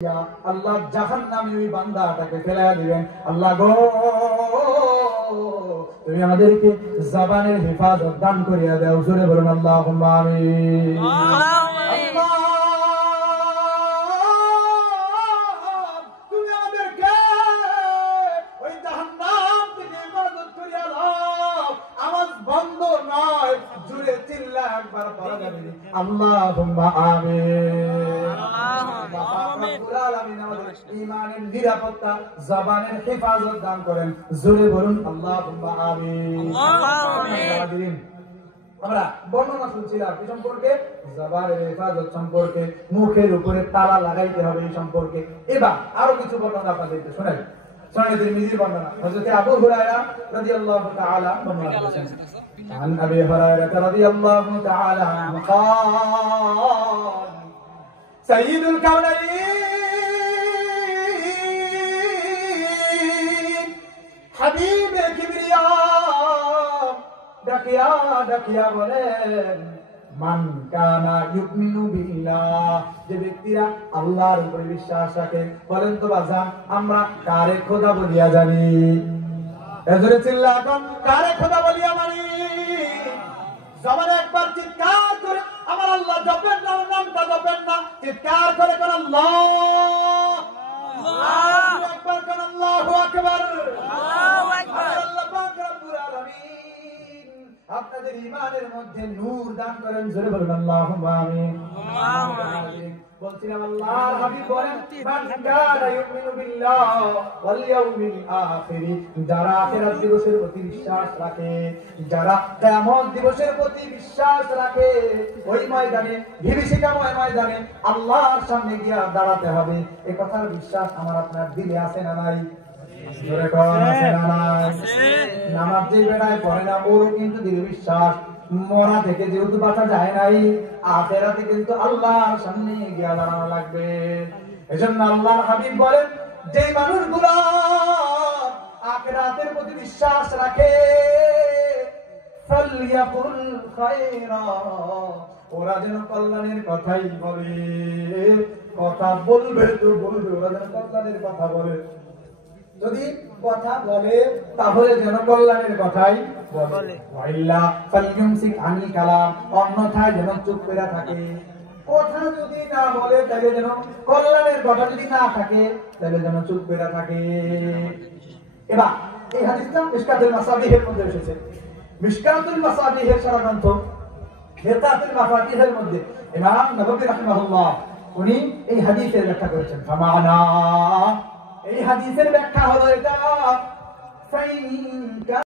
আল্লাহ জাহান্নামী ওই বান্দাটাকে ফেলে দিবেন। আল্লাহ গো, তুমি আমাদেরকে জবানের হেফাজত দান করিয়া দাও। জোরে বলুন আল্লাহুম্মা আমিন। তুমি আমাদেরকে ওই জাহান্নাম থেকে হেফাজত করিয়া দাও। আওয়াজ বন্ধ নয়, জোরে চিল্লা একবার পড়া যাবে। আল্লাহুম্মা আমিন। ঈমানের নিরাপত্তা, জবানের হেফাজত দান করেন। জোরে বলুন আল্লাহুম্মা আমিন। আমরা বর্ণনা শুনছিলাম কি সম্পর্কে? জবানের হেফাজত সম্পর্কে, মুখের উপরে তালা লাগাইতে হবে এই সম্পর্কে। এবার আরো কিছু বর্ণনা আপনাদেরকে শোনাই। সুনানে তিরমিজির বর্ণনা, হযরত আবু হুরায়রা রাদিয়াল্লাহু তাআলা বর্ণনা করেছেন। عن أبي هريرة رضي الله تعالى عنه قال سيد الكونين حبيب الكبرياء ডাকিয়া ডাকিয়া বলেন, মান কানা ইউমিনু বিল্লাহ, যে ব্যক্তিরা আল্লাহর উপরে বিশ্বাস রাখে। বলেন তো বাজান, আমরা কারে খোদা বলিয়া জানি? এজরে চিল্লা এখন, কারে খোদা বলিয়া মানি? জবানে একবার চিৎকার করে আমার আল্লাহ জপেন না, নামটা জপেন না, চিৎকার করে কোন আল্লাহ, আল্লাহু আকবার, কোন আল্লাহু আকবার, আল্লাহু আকবার। আল্লাহ পাক রব্বুল আলামিন আপনাদের ঈমানের মধ্যে নূর দান করেন। জোরে বলুন আল্লাহুম্মা আমিন। বলছিলাম আল্লাহর হাবিব বলেন, মান কানা ইউমিনু বিল্লাহ ওয়াল ইয়াউমিল আখির, যারা আখিরাত দিবসের প্রতি বিশ্বাস রাখে, যারা কিয়ামত দিবসের প্রতি বিশ্বাস রাখে, ওই ময়দানে, বিভীষিকাময় ময়দানে আল্লাহর সামনে গিয়া দাঁড়াতে হবে, এই কথার বিশ্বাস আমার আপনার দিলে আছে না নাই? জোরে কোন আছে না নাই? নামাজ যে বেড়ায় পড়ে না, ওর কিন্তু দিলে বিশ্বাস। মরা থেকে যেহেতু বাঁচা যায় নাই, আখিরাতে কিন্তু আল্লাহর সামনে গিয়ে দাঁড়ানো লাগবে। এজন্য আল্লাহর হাবিব বলেন, যে মানুষগুলো আখিরাতের প্রতি বিশ্বাস রাখে, ফালইয়াকুল খায়রা, ওরা যেন কল্যাণের কথাই বলে। কথা বলবে তো বলবে, ওরা যেন কল্যাণের কথা বলে। যদি কথা বলে তাহলে যেন কল্যাণের কথাই বলে। ওয়াইল্লা ফালইউমসিক আনিল কালাম, অন্যথায় যেন চুপ করে থাকে। কথা যদি না বলে তাহলে যেন, কল্যাণের কথা যদি না থাকে তাহলে যেন চুপ করে থাকে। এবার এই হাদিসটা মিশকাতুল মাসাবিহের মধ্যে এসেছে। মিশকাতুল মাসাবিহের সারা গ্রন্থ মিরকাতুল মাফাতিহের মধ্যে ইমাম নববী রাহিমাহুল্লাহ উনি এই হাদিসের ব্যাখ্যা করেছেন। ফামানা, এই হাদিসের ব্যাখ্যা হলো এটা,